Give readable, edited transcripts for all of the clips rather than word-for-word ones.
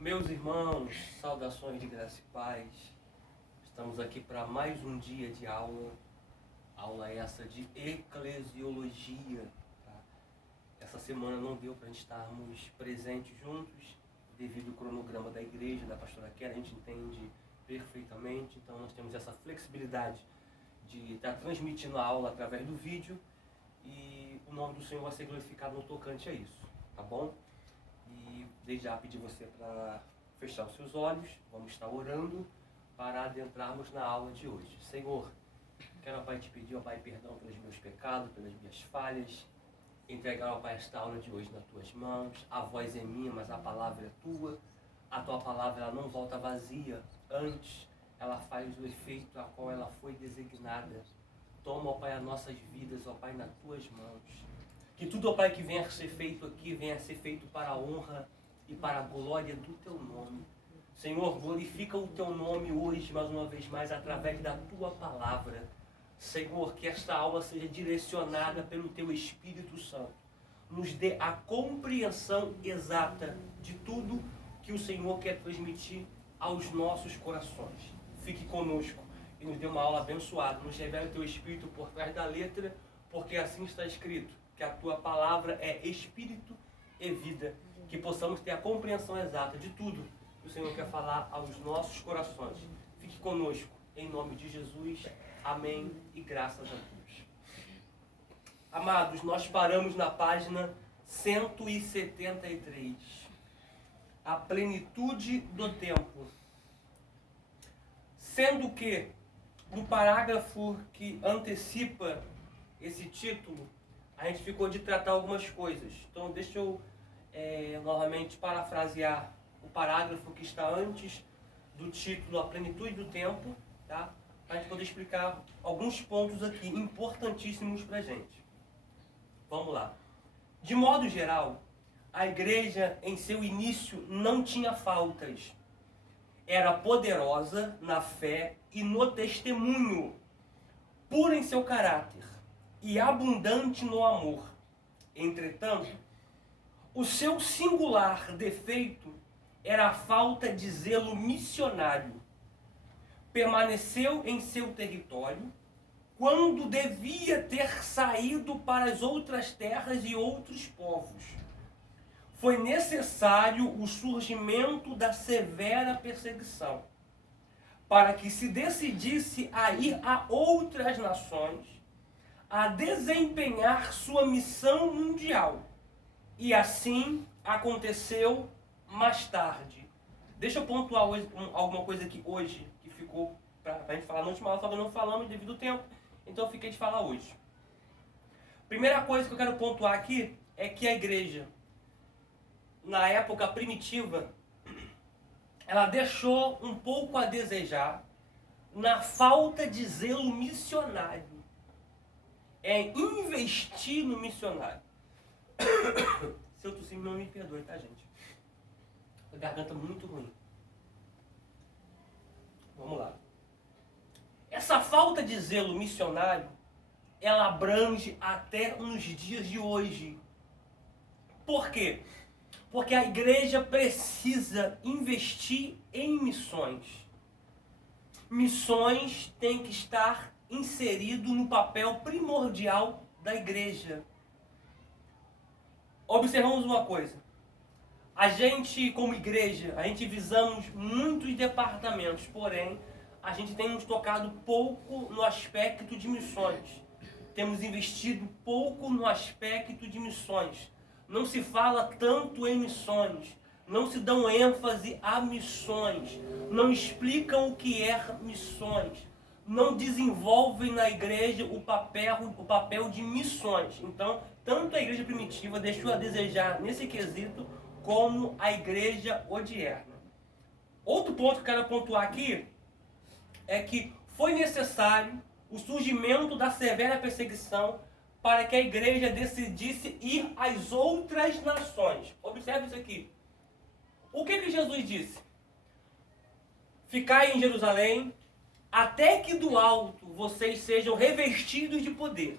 Meus irmãos, saudações de graça e paz. Estamos aqui para mais um dia de aula. Aula essa de eclesiologia. Tá? Essa semana não deu para a gente estarmos presentes juntos, devido ao cronograma da igreja, da pastora Kera. A gente entende perfeitamente, então nós temos essa flexibilidade de estar transmitindo a aula através do vídeo e o nome do Senhor vai ser glorificado no tocante a isso, tá bom? E desde já pedir você para fechar os seus olhos, vamos estar orando para adentrarmos na aula de hoje. Senhor, quero, ó Pai, te pedir, ó Pai, perdão pelos meus pecados, pelas minhas falhas, entregar, ó Pai, esta aula de hoje nas tuas mãos. A voz é minha, mas a palavra é tua. A tua palavra ela não volta vazia, antes ela faz o efeito a qual ela foi designada. Toma, ó Pai, as nossas vidas, ó Pai, nas tuas mãos. Que tudo, ó Pai, que venha a ser feito aqui, venha a ser feito para a honra e para a glória do teu nome. Senhor, glorifica o teu nome hoje, mais uma vez mais, através da tua palavra. Senhor, que esta aula seja direcionada pelo teu Espírito Santo. Nos dê a compreensão exata de tudo que o Senhor quer transmitir aos nossos corações. Fique conosco e nos dê uma aula abençoada. Nos revele o teu Espírito por trás da letra, porque assim está escrito, que a tua palavra é Espírito e vida. Que possamos ter a compreensão exata de tudo que o Senhor quer falar aos nossos corações. Fique conosco, em nome de Jesus. Amém e graças a Deus. Amados, nós paramos na página 173. A plenitude do tempo. Sendo que, no parágrafo que antecipa esse título, a gente ficou de tratar algumas coisas. Então deixa eu novamente parafrasear o parágrafo que está antes do título A Plenitude do Tempo, tá? Para a gente poder explicar alguns pontos aqui importantíssimos para a gente. Vamos lá. De modo geral, a igreja em seu início não tinha faltas. Era poderosa na fé e no testemunho, pura em seu caráter e abundante no amor. Entretanto, o seu singular defeito era a falta de zelo missionário. Permaneceu em seu território quando devia ter saído para as outras terras e outros povos. Foi necessário o surgimento da severa perseguição, para que se decidisse a ir a outras nações, a desempenhar sua missão mundial. E assim aconteceu mais tarde. Deixa eu pontuar hoje, alguma coisa aqui hoje, que ficou para a gente falar na última aula, só que não falamos devido ao tempo, então eu fiquei de falar hoje. Primeira coisa que eu quero pontuar aqui é que a igreja, na época primitiva, ela deixou um pouco a desejar na falta de zelo missionário. É investir no missionário. Se eu tossir, não me perdoe, tá, gente? A garganta muito ruim. Vamos lá. Essa falta de zelo missionário, ela abrange até nos dias de hoje. Por quê? Porque a igreja precisa investir em missões. Missões têm que estar inserido no papel primordial da igreja. Observamos uma coisa. A gente, como igreja, a gente visamos muitos departamentos, porém, a gente tem nos tocado pouco no aspecto de missões. Temos investido pouco no aspecto de missões. Não se fala tanto em missões. Não se dão ênfase a missões. Não explicam o que é missões. Não desenvolvem na igreja o papel de missões. Então, tanto a igreja primitiva deixou a desejar nesse quesito, como a igreja odierna. Outro ponto que eu quero pontuar aqui é que foi necessário o surgimento da severa perseguição para que a igreja decidisse ir às outras nações. Observe isso aqui. O que Jesus disse? Ficai em Jerusalém, até que do alto vocês sejam revestidos de poder.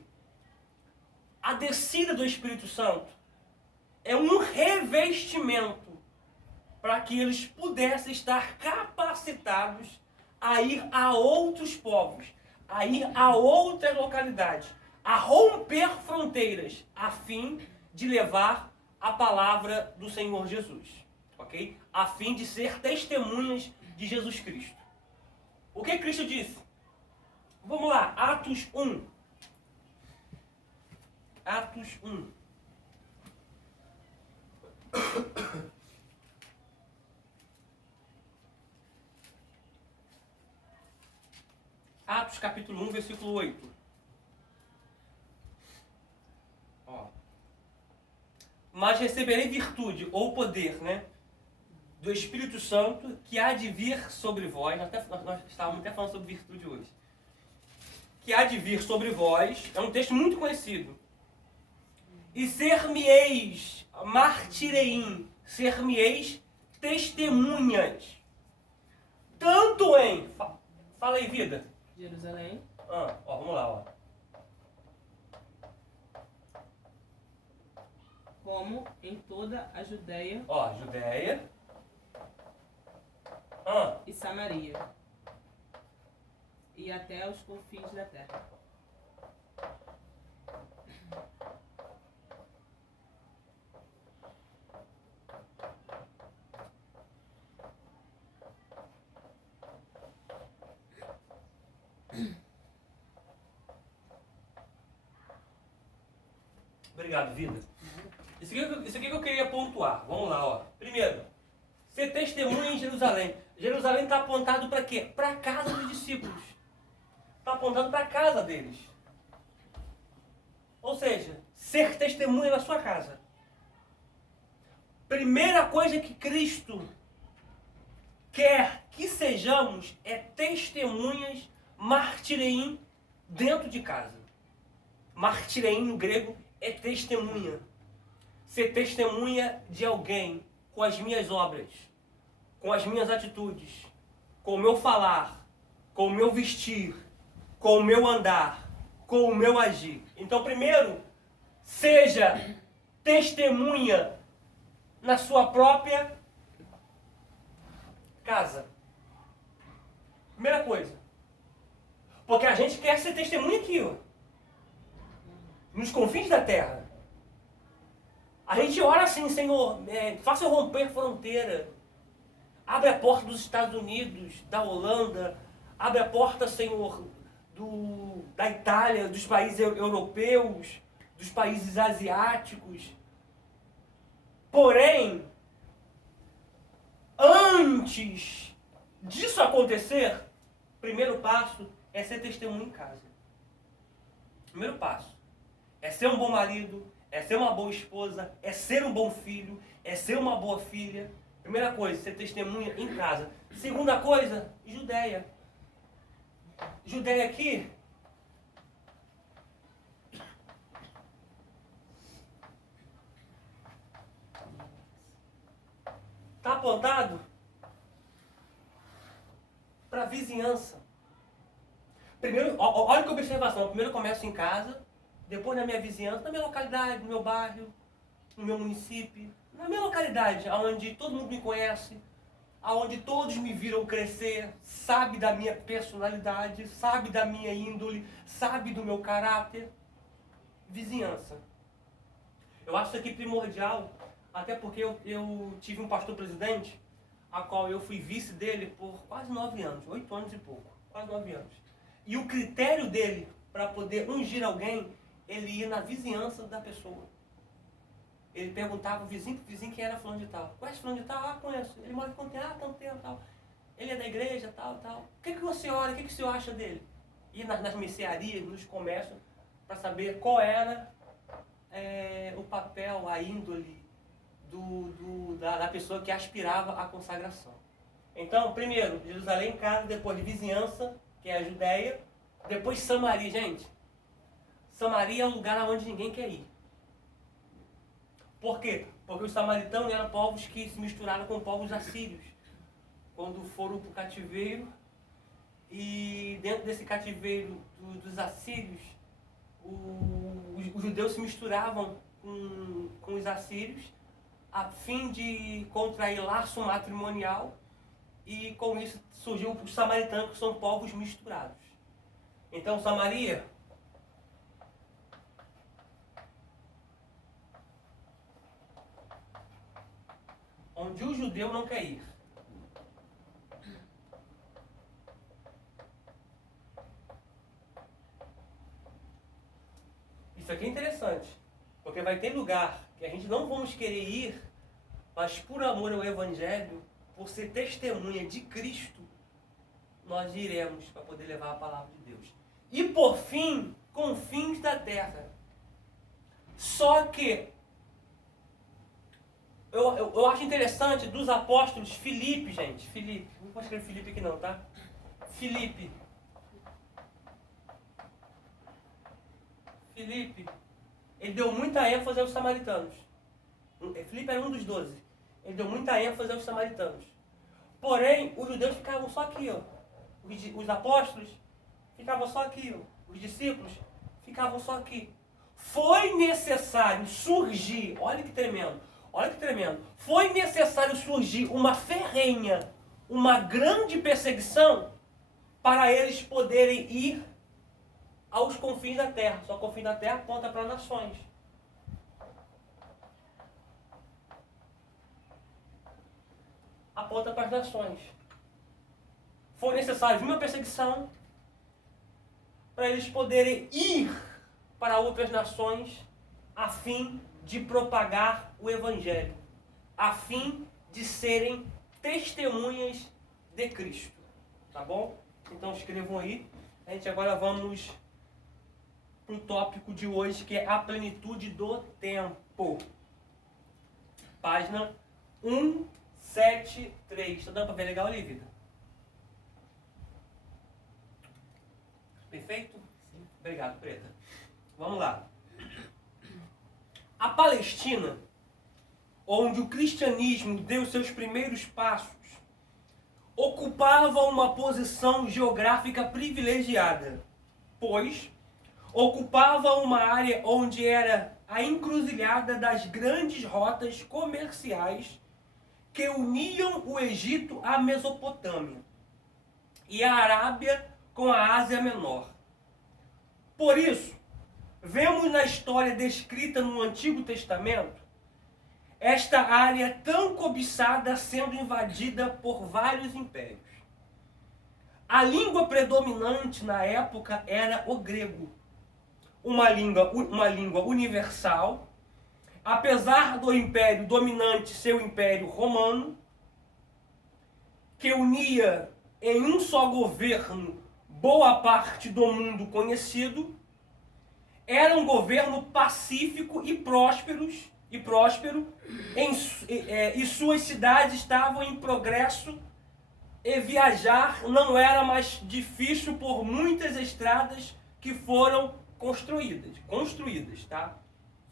A descida do Espírito Santo é um revestimento para que eles pudessem estar capacitados a ir a outros povos, a ir a outras localidades, a romper fronteiras, a fim de levar a palavra do Senhor Jesus, ok? A fim de ser testemunhas de Jesus Cristo. O que Cristo disse? Vamos lá, Atos 1. Atos 1. Atos capítulo 1, versículo 8. Ó. Mas receberei virtude, ou poder, né? Do Espírito Santo, que há de vir sobre vós. Nós estávamos até falando sobre virtude hoje. Que há de vir sobre vós. É um texto muito conhecido. E ser-me-eis martireim, ser-me-eis testemunhas. Tanto em... Fala aí, vida. Jerusalém. Ó, vamos lá, ó. Como em toda a Judéia. Ó, Judéia. E Samaria. E até os confins da terra. Obrigado, vida. Isso aqui que eu queria pontuar. Vamos lá, ó. Primeiro, ser testemunha em Jerusalém. Jerusalém está apontado para quê? Para a casa dos discípulos. Está apontado para a casa deles. Ou seja, ser testemunha na sua casa. Primeira coisa que Cristo quer que sejamos é testemunhas martireim dentro de casa. Martireim no grego é testemunha. Ser testemunha de alguém com as minhas obras, com as minhas atitudes, com o meu falar, com o meu vestir, com o meu andar, com o meu agir. Então, primeiro, seja testemunha na sua própria casa. Primeira coisa. Porque a gente quer ser testemunha aqui, ó, nos confins da terra. A gente ora assim, Senhor, faça eu romper fronteira. Abre a porta dos Estados Unidos, da Holanda. Abre a porta, Senhor, da Itália, dos países europeus, dos países asiáticos. Porém, antes disso acontecer, primeiro passo é ser testemunha em casa. Primeiro passo é ser um bom marido, é ser uma boa esposa, é ser um bom filho, é ser uma boa filha. Primeira coisa, ser testemunha em casa. Segunda coisa, Judéia. Judéia aqui está apontado para a vizinhança. Primeiro, olha que observação. Primeiro começo em casa, depois na minha vizinhança, na minha localidade, no meu bairro, no meu município, na minha localidade, onde todo mundo me conhece, onde todos me viram crescer, sabe da minha personalidade, sabe da minha índole, sabe do meu caráter. Vizinhança. Eu acho isso aqui primordial, até porque eu tive um pastor presidente, a qual eu fui vice dele por quase 9 anos, 8 anos e pouco, quase 9 anos. E o critério dele para poder ungir alguém, ele ia na vizinhança da pessoa. Ele perguntava o vizinho quem era fulano de tal. Conhece fulano de tal? Ah, conheço. Ele mora com tanto tempo, tal. Ele é da igreja, tal, tal. O que você olha, o que o senhor acha dele? Ia nas mercearias, nos comércios, para saber qual era o papel, a índole da pessoa que aspirava à consagração. Então, primeiro, Jerusalém em casa, depois de vizinhança, que é a Judéia, depois Samaria. Gente, Samaria é um lugar onde ninguém quer ir. Por quê? Porque os samaritanos eram povos que se misturaram com povos assírios. Quando foram para o cativeiro, e dentro desse cativeiro dos assírios, os judeus se misturavam com os assírios, a fim de contrair laço matrimonial, e com isso surgiu os samaritanos, que são povos misturados. Então Samaria onde o judeu não quer ir. Isso aqui é interessante, porque vai ter lugar que a gente não vamos querer ir, mas por amor ao Evangelho, por ser testemunha de Cristo, nós iremos para poder levar a palavra de Deus. E por fim, confins da terra. Só que eu acho interessante dos apóstolos, Filipe, gente. Filipe, não vou escrever Filipe aqui não, tá? Filipe, ele deu muita ênfase aos samaritanos. Filipe era um dos 12. Ele deu muita ênfase aos samaritanos. Porém, os judeus ficavam só aqui, ó. Os apóstolos ficavam só aqui, ó. Os discípulos ficavam só aqui. Foi necessário surgir, olha que tremendo, foi necessário surgir uma ferrenha, uma grande perseguição, para eles poderem ir aos confins da terra. Só confins da terra aponta para nações. Aponta para as nações. Foi necessário uma perseguição para eles poderem ir para outras nações a fim de propagar o Evangelho, a fim de serem testemunhas de Cristo. Tá bom? Então escrevam aí. A gente agora vamos para o tópico de hoje, que é a plenitude do tempo. Página 173. Está dando para ver legal ali, vida? Perfeito? Sim. Obrigado, Preta. Vamos lá. A Palestina, onde o cristianismo deu seus primeiros passos, ocupava uma posição geográfica privilegiada, pois ocupava uma área onde era a encruzilhada das grandes rotas comerciais que uniam o Egito à Mesopotâmia e a Arábia com a Ásia Menor. Por isso, vemos na história descrita no Antigo Testamento esta área tão cobiçada sendo invadida por vários impérios. A língua predominante na época era o grego, uma língua universal, apesar do império dominante ser o Império Romano, que unia em um só governo boa parte do mundo conhecido. Era um governo pacífico e próspero, e suas cidades estavam em progresso, e viajar não era mais difícil por muitas estradas que foram construídas, tá?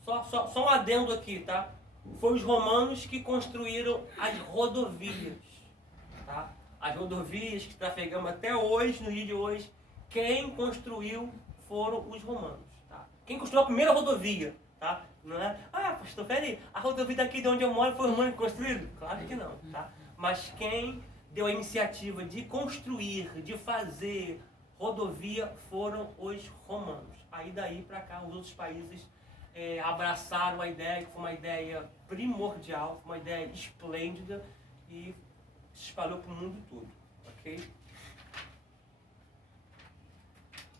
Só um adendo aqui, tá? Foi os romanos que construíram as rodovias, tá? As rodovias que trafegamos até hoje, no dia de hoje, quem construiu foram os romanos, tá? Quem construiu a primeira rodovia, tá? Não é? Ah, pastor, peraí, a rodovia daqui de onde eu moro foi o romano que construiu? Claro que não, tá? Mas quem deu a iniciativa de construir, de fazer rodovia foram os romanos. Aí daí para cá os outros países abraçaram a ideia, que foi uma ideia primordial, uma ideia esplêndida, e se espalhou para o mundo todo, ok?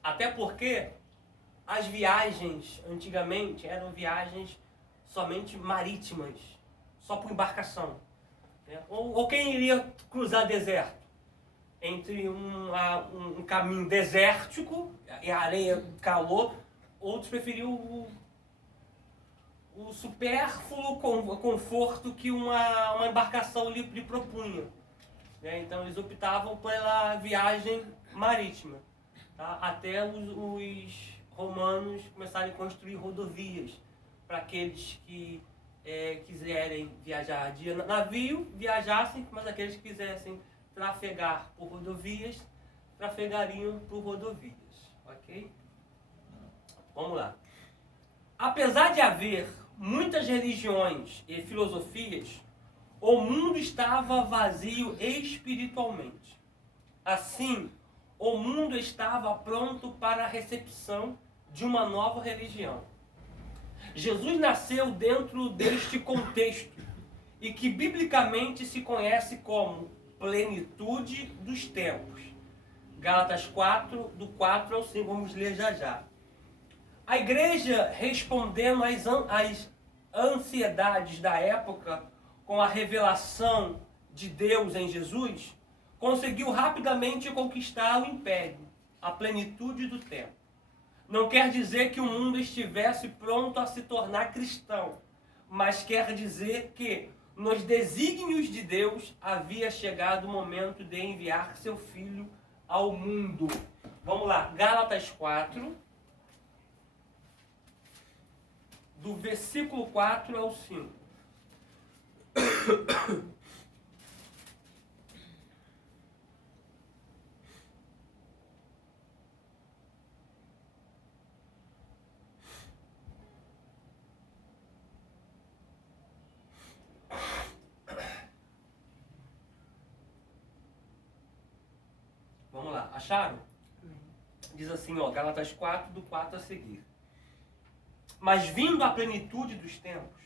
Até porque as viagens antigamente eram viagens somente marítimas, só por embarcação, né? Ou quem iria cruzar deserto? Entre um caminho desértico, e a areia, calor, outros preferiam o supérfluo conforto que uma embarcação lhe propunha, né? Então eles optavam pela viagem marítima, tá? Até os romanos começarem a construir rodovias para aqueles que quiserem viajar de navio, viajassem, mas aqueles que quisessem trafegar por rodovias, trafegariam por rodovias, ok? Vamos lá. Apesar de haver muitas religiões e filosofias, o mundo estava vazio espiritualmente. Assim, o mundo estava pronto para a recepção de uma nova religião. Jesus nasceu dentro deste contexto e que biblicamente se conhece como plenitude dos tempos. Gálatas 4, do 4 ao 5, vamos ler já já. A igreja, respondendo às ansiedades da época com a revelação de Deus em Jesus, conseguiu rapidamente conquistar o império, a plenitude do tempo. Não quer dizer que o mundo estivesse pronto a se tornar cristão, mas quer dizer que nos desígnios de Deus havia chegado o momento de enviar seu Filho ao mundo. Vamos lá, Gálatas 4, do versículo 4 ao 5. Vamos lá, acharam? Diz assim, ó, Gálatas 4, do 4 a seguir. Mas vindo à plenitude dos tempos,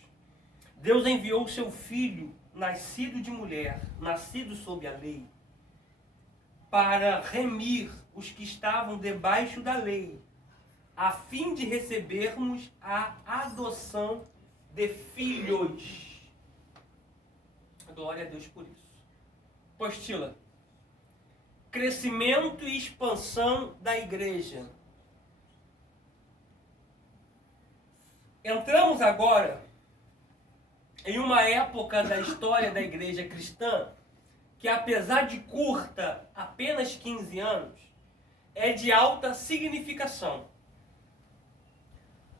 Deus enviou seu Filho, nascido de mulher, nascido sob a lei, para remir os que estavam debaixo da lei, a fim de recebermos a adoção de filhos. Glória a Deus por isso. Postila. Crescimento e expansão da igreja. Entramos agora em uma época da história da igreja cristã que, apesar de curta, apenas 15 anos, é de alta significação.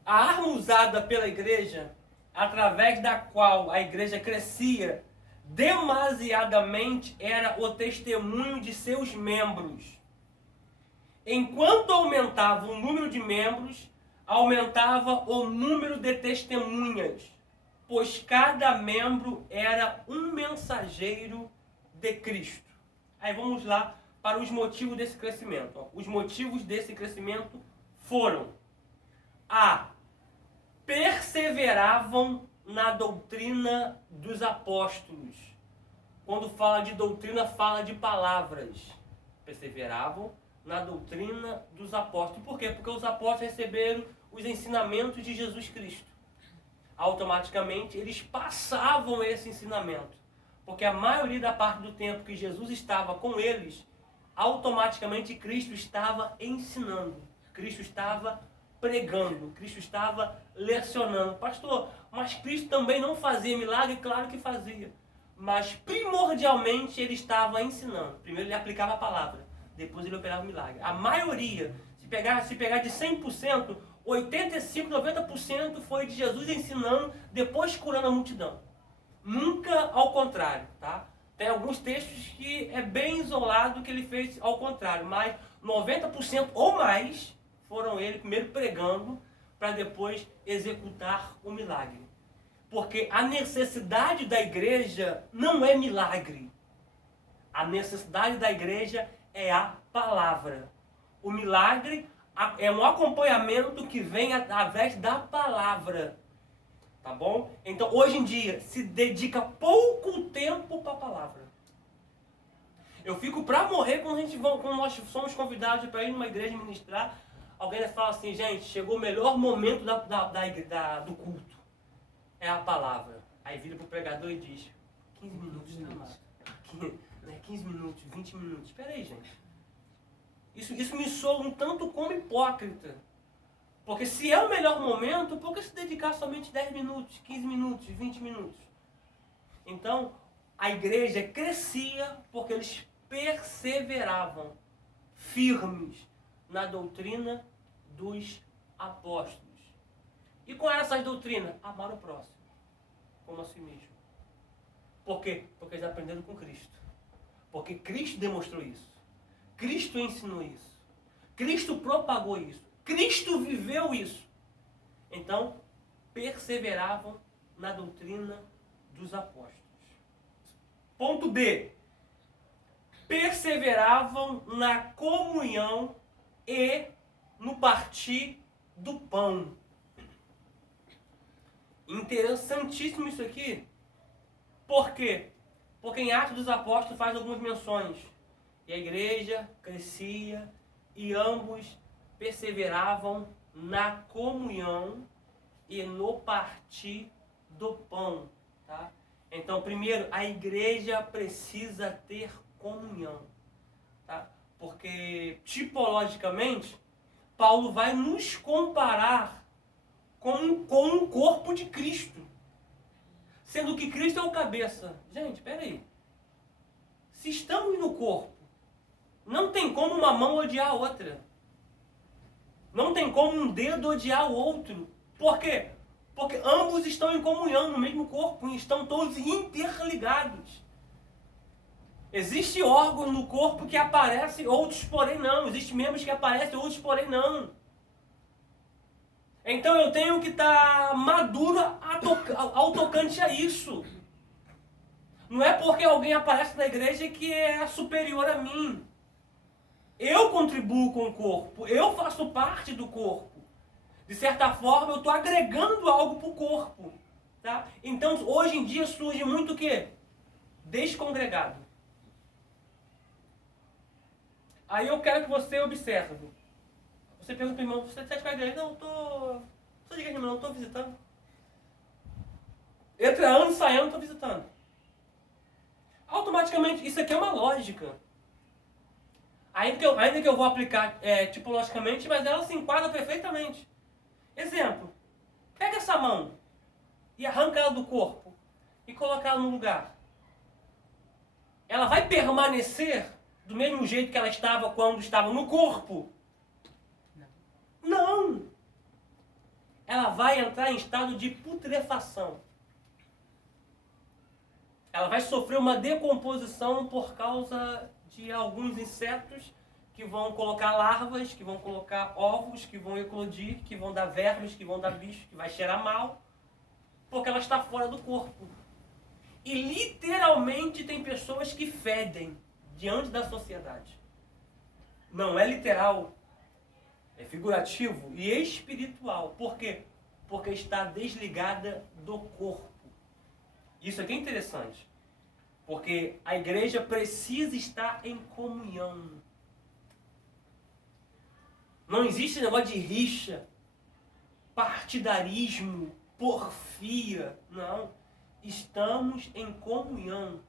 A arma usada pela igreja, através da qual a igreja crescia demasiadamente, era o testemunho de seus membros. Enquanto aumentava o número de membros, aumentava o número de testemunhas, pois cada membro era um mensageiro de Cristo. Aí vamos lá para os motivos desse crescimento. Os motivos desse crescimento foram: A. Perseveravam na doutrina dos apóstolos. Quando fala de doutrina, fala de palavras. Perseveravam na doutrina dos apóstolos. Por quê? Porque os apóstolos receberam os ensinamentos de Jesus Cristo. Automaticamente, eles passavam esse ensinamento. Porque a maioria da parte do tempo que Jesus estava com eles, automaticamente Cristo estava ensinando. Cristo estava pregando. Cristo estava lecionando. Pastor, mas Cristo também não fazia milagre? Claro que fazia. Mas primordialmente ele estava ensinando. Primeiro ele aplicava a palavra. Depois ele operava o milagre. A maioria, se pegar de 100%, 85%, 90% foi de Jesus ensinando, depois curando a multidão. Nunca ao contrário, tá? Tem alguns textos que é bem isolado que ele fez ao contrário, mas 90% ou mais foram ele primeiro pregando para depois executar o milagre. Porque a necessidade da igreja não é milagre. A necessidade da igreja é a palavra. O milagre é um acompanhamento que vem através da palavra. Tá bom? Então, hoje em dia, se dedica pouco tempo para a palavra. Eu fico para morrer quando nós somos convidados para ir numa igreja ministrar. Alguém fala assim, gente, chegou o melhor momento do culto. É a palavra. Aí vira pro pregador e diz, 15 minutos, tá, amado? 15 minutos, 20 minutos. Espera aí, gente. Isso me soa um tanto como hipócrita. Porque se é o melhor momento, por que se dedicar somente 10 minutos, 15 minutos, 20 minutos? Então, a igreja crescia porque eles perseveravam firmes na doutrina dos apóstolos. E qual era essa doutrina? Amar o próximo como a si mesmo. Por quê? Porque eles aprenderam com Cristo. Porque Cristo demonstrou isso. Cristo ensinou isso. Cristo propagou isso. Cristo viveu isso. Então, perseveravam na doutrina dos apóstolos. Ponto B. Perseveravam na comunhão e no partir do pão. Interessantíssimo isso aqui. Por quê? Porque em Atos dos Apóstolos faz algumas menções. E a igreja crescia e ambos perseveravam na comunhão e no partir do pão. Tá? Então, primeiro, a igreja precisa ter comunhão. Tá? Porque, tipologicamente, Paulo vai nos comparar com um corpo de Cristo. Sendo que Cristo é o cabeça. Gente, peraí. Se estamos no corpo, não tem como uma mão odiar a outra. Não tem como um dedo odiar o outro. Por quê? Porque ambos estão em comunhão no mesmo corpo e estão todos interligados. Existem órgãos no corpo que aparecem, outros porém não. Existem membros que aparecem, outros porém não. Então eu tenho que estar maduro ao tocante a isso. Não é porque alguém aparece na igreja que é superior a mim. Eu contribuo com o corpo, eu faço parte do corpo. De certa forma eu estou agregando algo para o corpo. Tá? Então hoje em dia surge muito o quê? Descongregado. Aí eu quero que você observe. Você pergunta para o irmão, você está de igreja? Não, estou de igreja, não, estou visitando. Entra ano, sai ano, estou visitando. Automaticamente, isso aqui é uma lógica. Ainda que eu vou aplicar tipologicamente, mas ela se enquadra perfeitamente. Exemplo, pega essa mão e arranca ela do corpo e coloca ela no lugar. Ela vai permanecer do mesmo jeito que ela estava quando estava no corpo? Não! Ela vai entrar em estado de putrefação. Ela vai sofrer uma decomposição por causa de alguns insetos que vão colocar larvas, que vão colocar ovos, que vão eclodir, que vão dar vermes, que vão dar bicho, que vai cheirar mal, porque ela está fora do corpo. E literalmente tem pessoas que fedem diante da sociedade. Não é literal, é figurativo e espiritual. Por quê? Porque está desligada do corpo. Isso aqui é interessante. Porque a igreja precisa estar em comunhão. Não existe negócio de rixa, partidarismo, porfia. Não. Estamos em comunhão.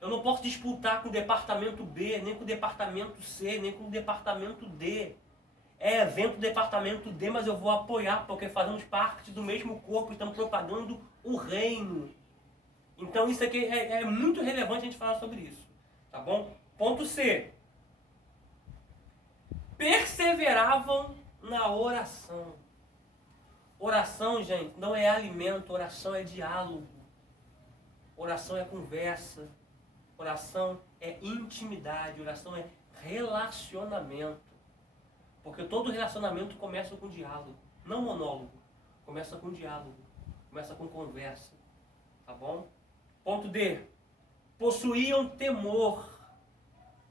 Eu não posso disputar com o departamento B, nem com o departamento C, nem com o departamento D. É evento do departamento D, mas eu vou apoiar, porque fazemos parte do mesmo corpo e estamos propagando o reino. Então isso aqui é muito relevante a gente falar sobre isso. Tá bom? Ponto C. Perseveravam na oração. Oração, gente, não é alimento, oração é diálogo. Oração é conversa. Oração é intimidade. Oração é relacionamento. Porque todo relacionamento começa com diálogo. Não monólogo. Começa com diálogo. Começa com conversa. Tá bom? Ponto D. Possuíam temor,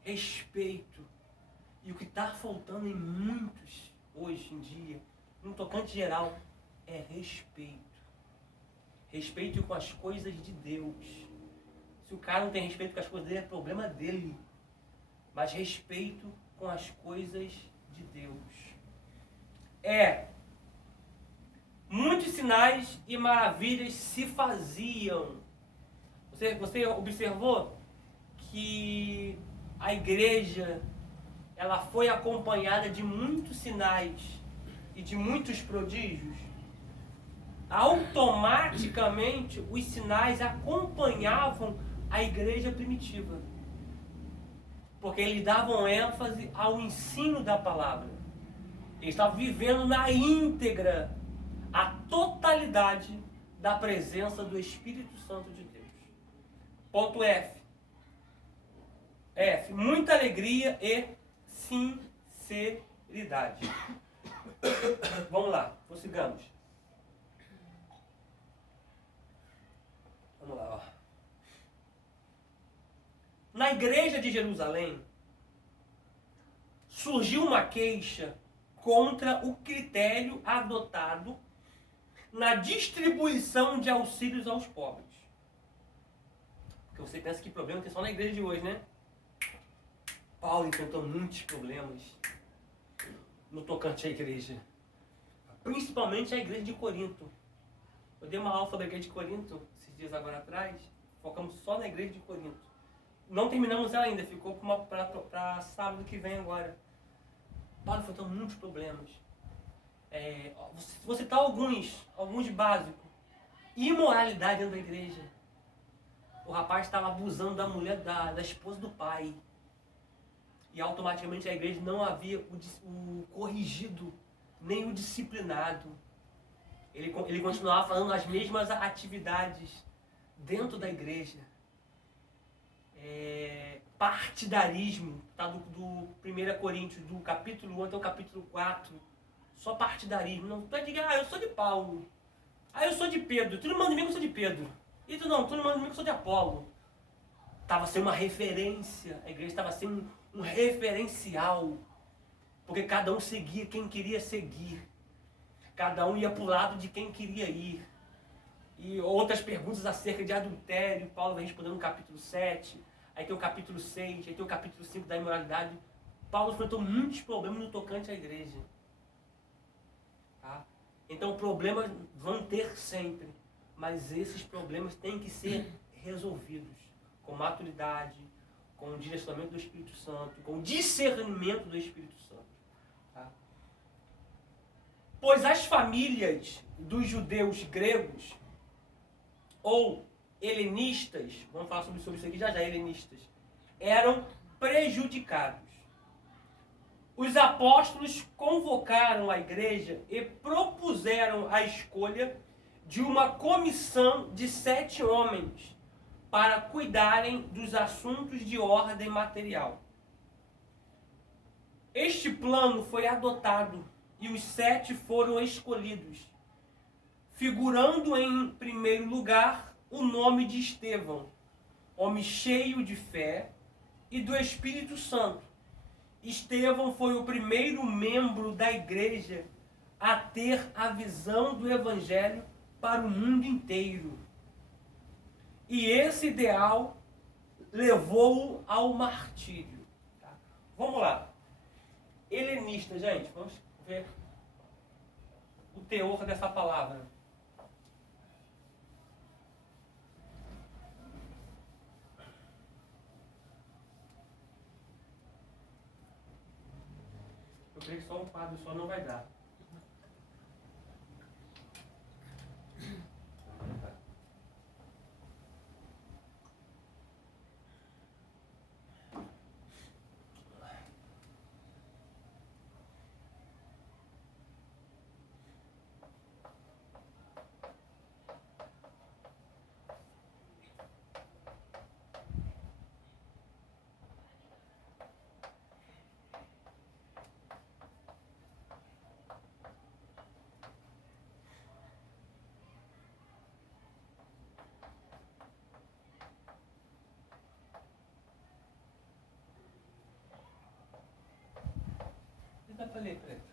respeito. E o que está faltando em muitos hoje em dia, no tocante geral, é respeito. Respeito com as coisas de Deus. Se o cara não tem respeito com as coisas dele, é problema dele. Mas respeito com as coisas de Deus. Muitos sinais e maravilhas se faziam. Você observou que a igreja ela foi acompanhada de muitos sinais e de muitos prodígios? Automaticamente os sinais acompanhavam a igreja primitiva. Porque eles davam ênfase ao ensino da palavra. Eles estavam vivendo na íntegra a totalidade da presença do Espírito Santo de Deus. Ponto F. Muita alegria e sinceridade. Vamos lá, prossigamos. Vamos lá, ó. Na igreja de Jerusalém, surgiu uma queixa contra o critério adotado na distribuição de auxílios aos pobres. Porque você pensa que problema tem só na igreja de hoje, né? Paulo enfrentou muitos problemas no tocante à igreja. Principalmente a igreja de Corinto. Eu dei uma aula sobre a igreja de Corinto esses dias agora atrás. Focamos só na igreja de Corinto. Não terminamos ela ainda, ficou para sábado que vem agora. Paulo enfrentou muitos problemas. Vou citar alguns básicos. Imoralidade dentro da igreja. O rapaz estava abusando da mulher, da esposa do pai. E automaticamente a igreja não havia o corrigido, nem o disciplinado. Ele continuava fazendo as mesmas atividades dentro da igreja. Partidarismo, tá? Do 1 Coríntios, do capítulo 1 até o capítulo 4. Só partidarismo. Não, tu diga, eu sou de Paulo. Eu sou de Pedro. Tu não manda em mim que eu sou de Pedro. E tu não manda em mim que eu sou de Apolo. Estava sendo uma referência. A igreja estava sendo um referencial. Porque cada um seguia quem queria seguir. Cada um ia para o lado de quem queria ir. E outras perguntas acerca de adultério, Paulo vai respondendo no capítulo 7. Aí tem o capítulo 6, aí tem o capítulo 5 da imoralidade. Paulo enfrentou muitos problemas no tocante à igreja. Tá? Então problemas vão ter sempre. Mas esses problemas têm que ser resolvidos com maturidade, com o direcionamento do Espírito Santo, com o discernimento do Espírito Santo. Tá? Pois as famílias dos judeus gregos ou helenistas, vamos falar sobre isso aqui já, helenistas, eram prejudicados. Os apóstolos convocaram a igreja e propuseram a escolha de uma comissão de 7 homens para cuidarem dos assuntos de ordem material. Este plano foi adotado e os 7 foram escolhidos, figurando em primeiro lugar o nome de Estevão, homem cheio de fé e do Espírito Santo. Estevão foi o primeiro membro da igreja a ter a visão do Evangelho para o mundo inteiro. E esse ideal levou-o ao martírio. Tá? Vamos lá. Helenista, gente, vamos ver o teor dessa palavra. Eu creio que só um quadro só não vai dar. Dá pra ler, preto.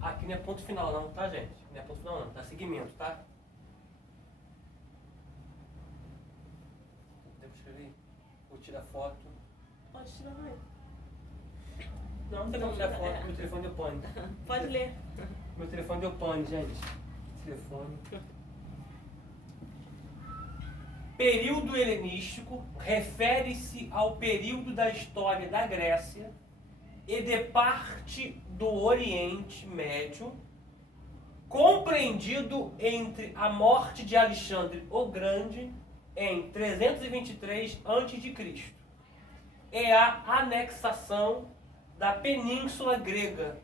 Aqui não é ponto final não, tá, gente? Não é ponto final não, tá seguimento, tá? Devo escrever? Vou tirar foto. Pode tirar mais. Não tem como tirar foto, meu telefone deu pane. Pode ler. Meu telefone deu pane, gente. Telefone. Período helenístico refere-se ao período da história da Grécia e de parte do Oriente Médio, compreendido entre a morte de Alexandre o Grande em 323 a.C. e a anexação da Península Grega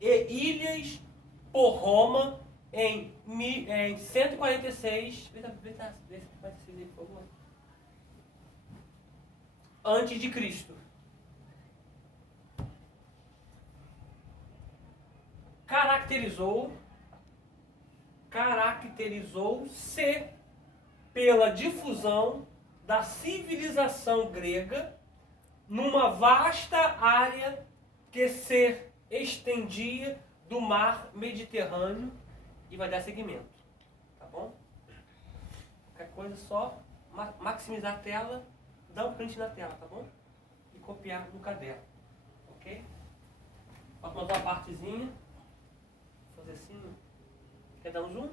e ilhas por Roma em 146 antes de Cristo. Caracterizou-se pela difusão da civilização grega numa vasta área que se estendia do mar Mediterrâneo e vai dar seguimento, tá bom? Qualquer coisa só maximizar a tela, dar um print na tela, tá bom? E copiar no caderno, ok? Pode montar uma partezinha, fazer assim, quer dar um zoom?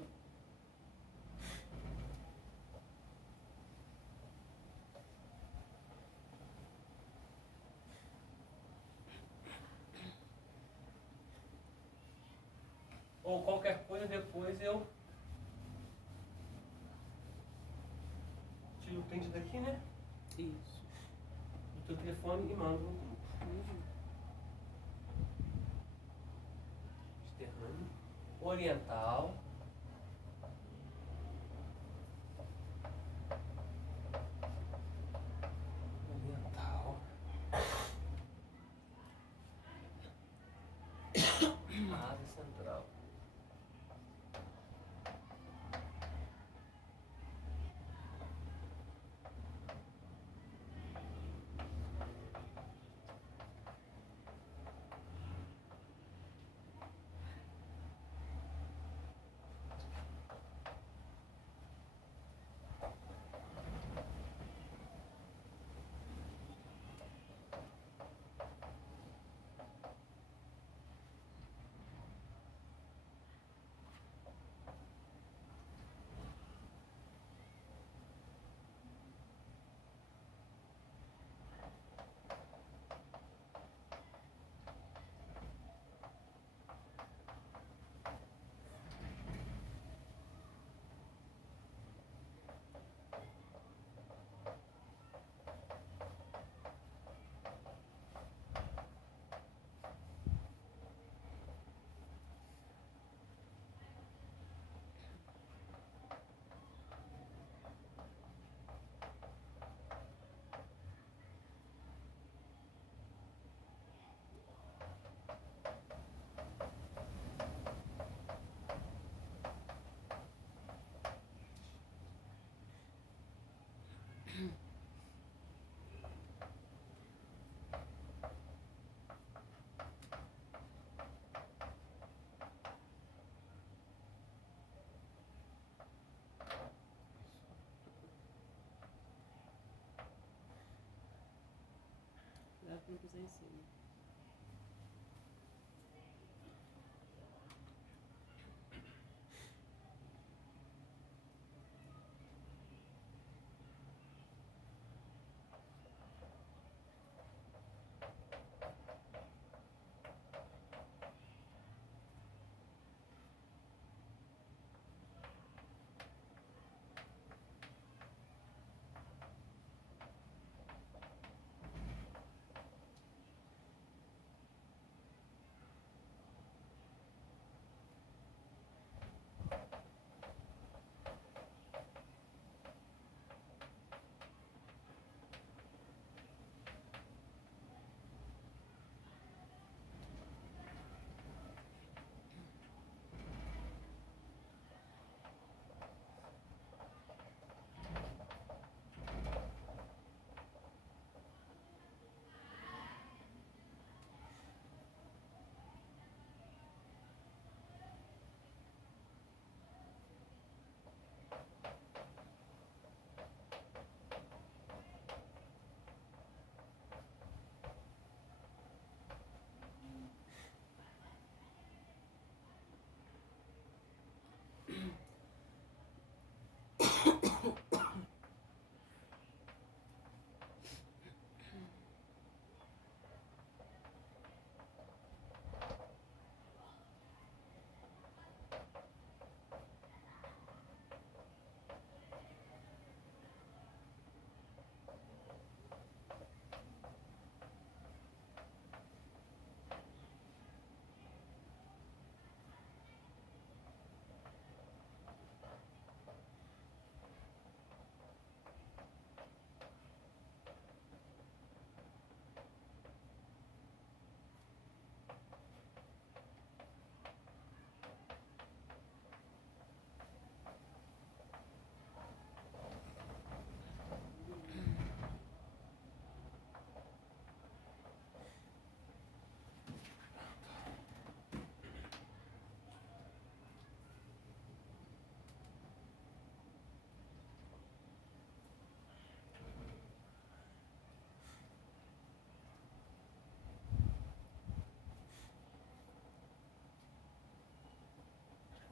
Ou qualquer coisa depois eu tiro o print daqui, né? Isso. Do teu telefone e mando no grupo. Mediterrâneo, oriental, Ásia Central. para aquilo que você ensina.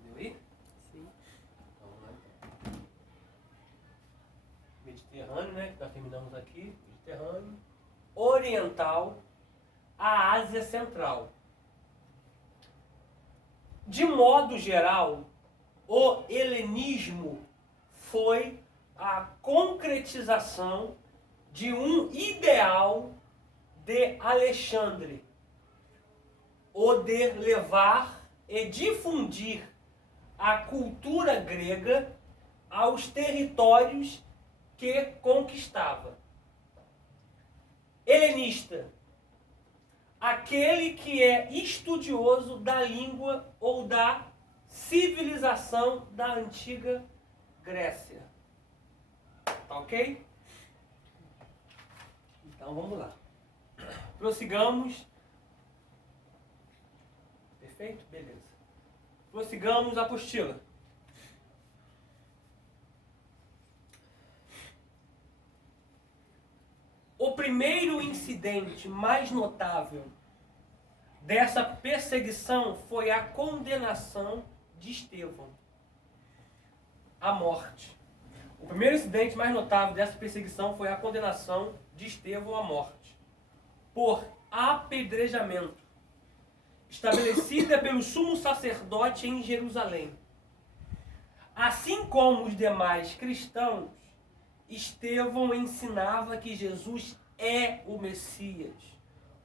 Entendeu aí? Sim. Vamos lá então. Mediterrâneo, né? Que nós terminamos aqui. Mediterrâneo. Oriental. A Ásia Central. De modo geral, o helenismo foi a concretização de um ideal de Alexandre, o de levar e difundir a cultura grega aos territórios que conquistava. Helenista, aquele que é estudioso da língua ou da civilização da antiga Grécia. Tá ok? Então vamos lá. Prossigamos. Perfeito? Beleza. Prossigamos a apostila. O primeiro incidente mais notável dessa perseguição foi a condenação de Estevão à morte. O primeiro incidente mais notável dessa perseguição foi a condenação de Estevão à morte por apedrejamento, estabelecida pelo sumo sacerdote em Jerusalém. Assim como os demais cristãos, Estevão ensinava que Jesus é o Messias,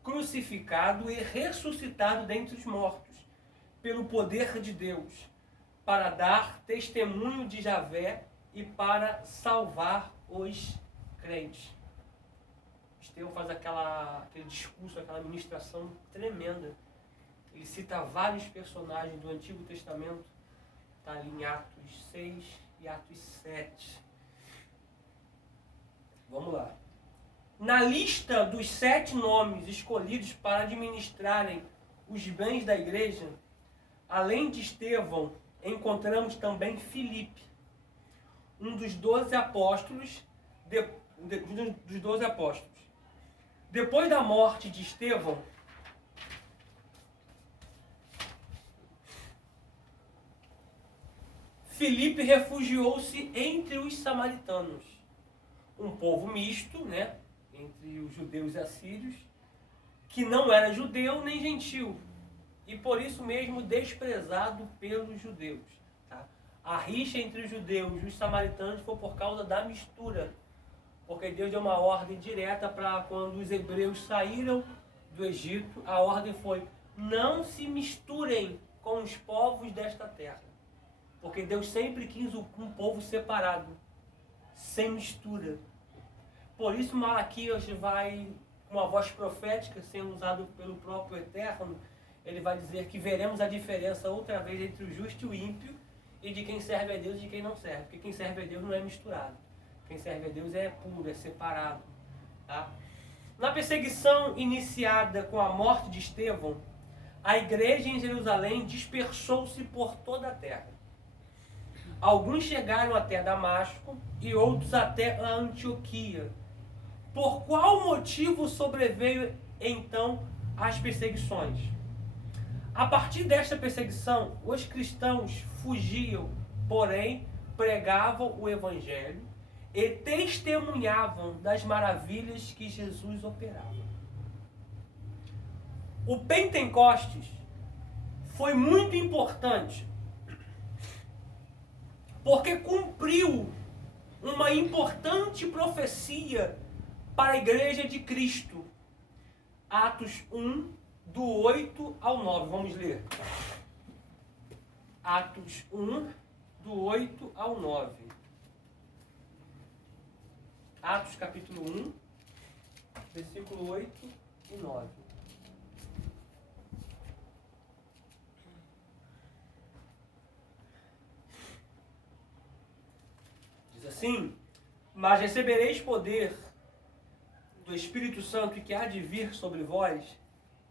crucificado e ressuscitado dentre os mortos, pelo poder de Deus, para dar testemunho de Javé e para salvar os crentes. Estevão faz aquele discurso, aquela ministração tremenda. Ele cita vários personagens do Antigo Testamento, está ali em Atos 6 e Atos 7. Vamos lá. Na lista dos 7 nomes escolhidos para administrarem os bens da igreja, além de Estevão, encontramos também Filipe, um dos 12 apóstolos, Depois da morte de Estevão, Filipe refugiou-se entre os samaritanos, um povo misto, né, entre os judeus e assírios, que não era judeu nem gentil, e por isso mesmo desprezado pelos judeus. Tá? A rixa entre os judeus e os samaritanos foi por causa da mistura, porque Deus deu uma ordem direta para quando os hebreus saíram do Egito, a ordem foi: não se misturem com os povos desta terra. Porque Deus sempre quis um povo separado, sem mistura. Por isso Malaquias vai, com uma voz profética, sendo usado pelo próprio Eterno, ele vai dizer que veremos a diferença outra vez entre o justo e o ímpio, e de quem serve a Deus e de quem não serve. Porque quem serve a Deus não é misturado. Quem serve a Deus é puro, é separado. Tá? Na perseguição iniciada com a morte de Estevão, a igreja em Jerusalém dispersou-se por toda a terra. Alguns chegaram até Damasco e outros até a Antioquia. Por qual motivo sobreveio então as perseguições? A partir desta perseguição, os cristãos fugiam, porém pregavam o evangelho e testemunhavam das maravilhas que Jesus operava. O Pentecostes foi muito importante porque cumpriu uma importante profecia para a igreja de Cristo. Atos 1, do 8 ao 9. Vamos ler. Atos 1, do 8 ao 9. Atos capítulo 1, versículo 8 e 9. Diz assim: mas recebereis poder do Espírito Santo que há de vir sobre vós,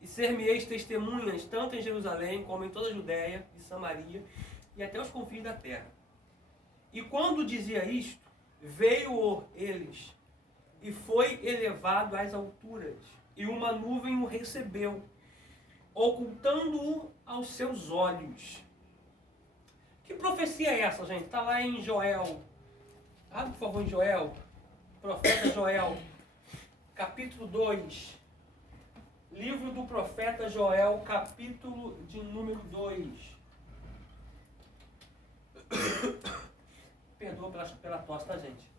e ser-me-eis testemunhas tanto em Jerusalém como em toda a Judéia e Samaria e até os confins da terra. E quando dizia isto, veio eles e foi elevado às alturas, e uma nuvem o recebeu, ocultando-o aos seus olhos. Que profecia é essa, gente? Está lá em Joel. Abre, por favor, em Joel. Profeta Joel, capítulo 2. Livro do profeta Joel, capítulo de número 2. Perdoa pela tosse, tá, gente?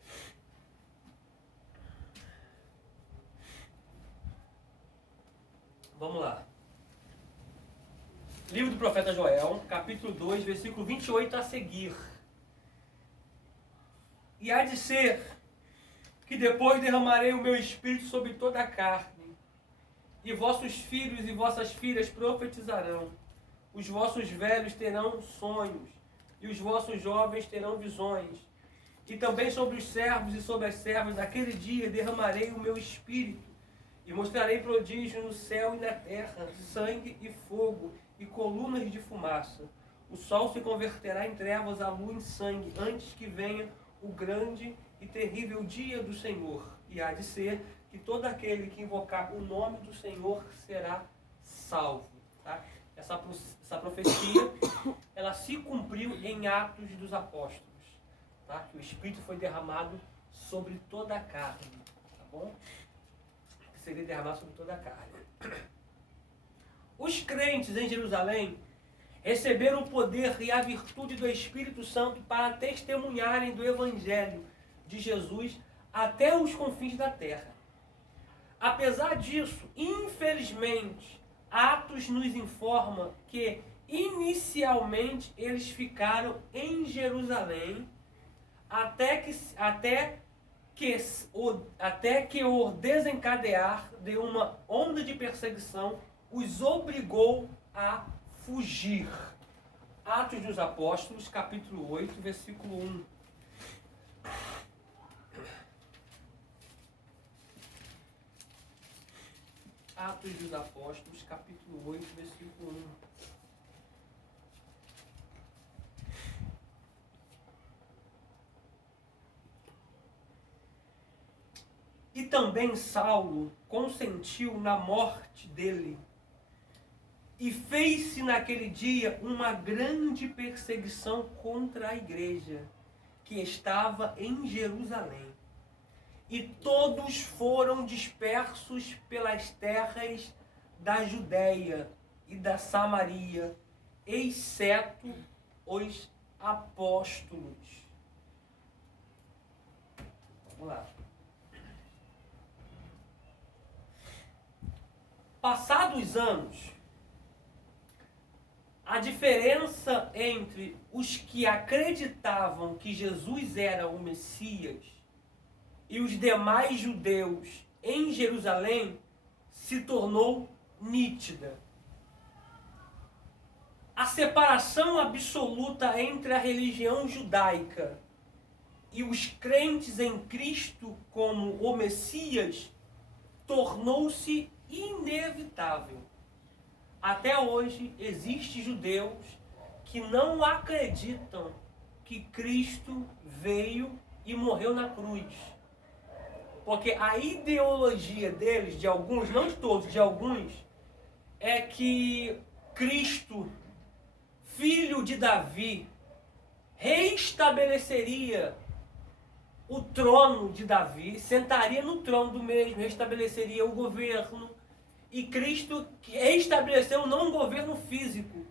Vamos lá. Livro do profeta Joel, capítulo 2, versículo 28 a seguir. E há de ser que depois derramarei o meu espírito sobre toda a carne, e vossos filhos e vossas filhas profetizarão, os vossos velhos terão sonhos, e os vossos jovens terão visões. E também sobre os servos e sobre as servas naquele dia derramarei o meu espírito, e mostrarei prodígios no céu e na terra, sangue e fogo, e colunas de fumaça. O sol se converterá em trevas, a lua em sangue, antes que venha o grande e terrível dia do Senhor. E há de ser que todo aquele que invocar o nome do Senhor será salvo. Tá? Essa profecia, ela se cumpriu em Atos dos Apóstolos. Tá? Que o Espírito foi derramado sobre toda a carne. Tá bom? Que seria derramado sobre toda a carne. Os crentes em Jerusalém receberam o poder e a virtude do Espírito Santo para testemunharem do Evangelho de Jesus até os confins da terra. Apesar disso, infelizmente, Atos nos informa que inicialmente eles ficaram em Jerusalém até que o desencadear de uma onda de perseguição os obrigou a fugir. Atos dos Apóstolos, capítulo 8, versículo 1. Atos dos Apóstolos, capítulo 8, versículo 1. E também Saulo consentiu na morte dele. E fez-se naquele dia uma grande perseguição contra a igreja, que estava em Jerusalém. E todos foram dispersos pelas terras da Judéia e da Samaria, exceto os apóstolos. Vamos lá. Passados anos, a diferença entre os que acreditavam que Jesus era o Messias e os demais judeus em Jerusalém se tornou nítida. A separação absoluta entre a religião judaica e os crentes em Cristo como o Messias tornou-se inevitável. Até hoje existem judeus que não acreditam que Cristo veio e morreu na cruz. Porque a ideologia deles, de alguns, não de todos, de alguns, é que Cristo, filho de Davi, reestabeleceria o trono de Davi, sentaria no trono do mesmo, restabeleceria o governo. E Cristo estabeleceu não um governo físico,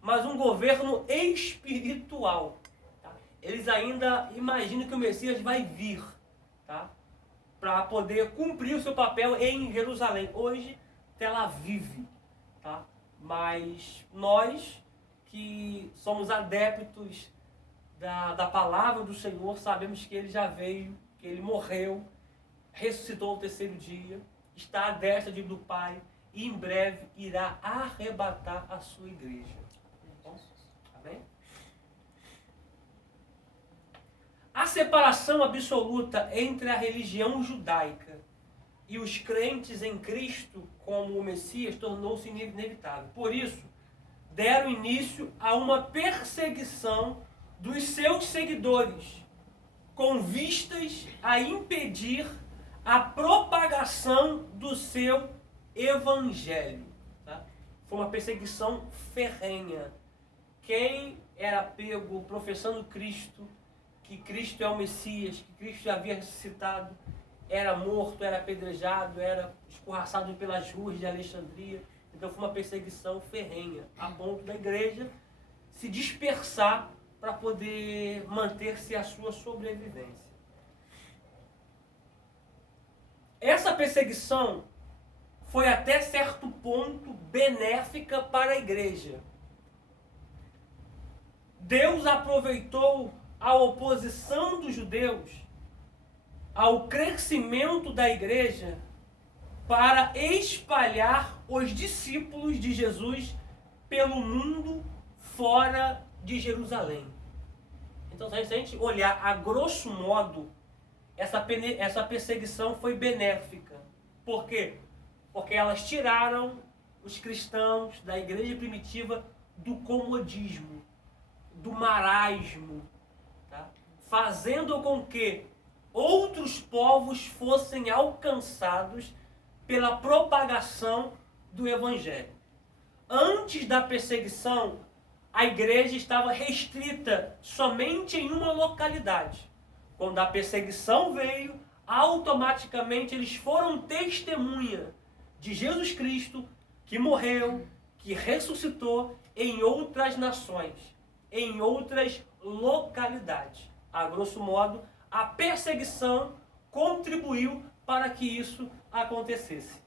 mas um governo espiritual. Tá? Eles ainda imaginam que o Messias vai vir, tá? Para poder cumprir o seu papel em Jerusalém. Hoje, Tel Aviv. Tá? Mas nós, que somos adeptos da palavra do Senhor, sabemos que Ele já veio, que Ele morreu, ressuscitou ao terceiro dia, está à destra do Pai e em breve irá arrebatar a sua igreja. Amém? A separação absoluta entre a religião judaica e os crentes em Cristo como o Messias tornou-se inevitável. Por isso, deram início a uma perseguição dos seus seguidores, com vistas a impedir a propagação do seu evangelho. Tá? Foi uma perseguição ferrenha. Quem era pego professando Cristo, que Cristo é o Messias, que Cristo já havia ressuscitado, era morto, era apedrejado, era escorraçado pelas ruas de Alexandria. Então foi uma perseguição ferrenha, a ponto da igreja se dispersar para poder manter-se a sua sobrevivência. Essa perseguição foi até certo ponto benéfica para a igreja. Deus aproveitou a oposição dos judeus ao crescimento da igreja para espalhar os discípulos de Jesus pelo mundo fora de Jerusalém. Então, se a gente olhar a grosso modo, essa perseguição foi benéfica. Por quê? Porque elas tiraram os cristãos da igreja primitiva do comodismo, do marasmo, tá? Fazendo com que outros povos fossem alcançados pela propagação do evangelho. Antes da perseguição, a igreja estava restrita somente em uma localidade. Quando a perseguição veio, automaticamente eles foram testemunha de Jesus Cristo, que morreu, que ressuscitou em outras nações, em outras localidades. A grosso modo, a perseguição contribuiu para que isso acontecesse.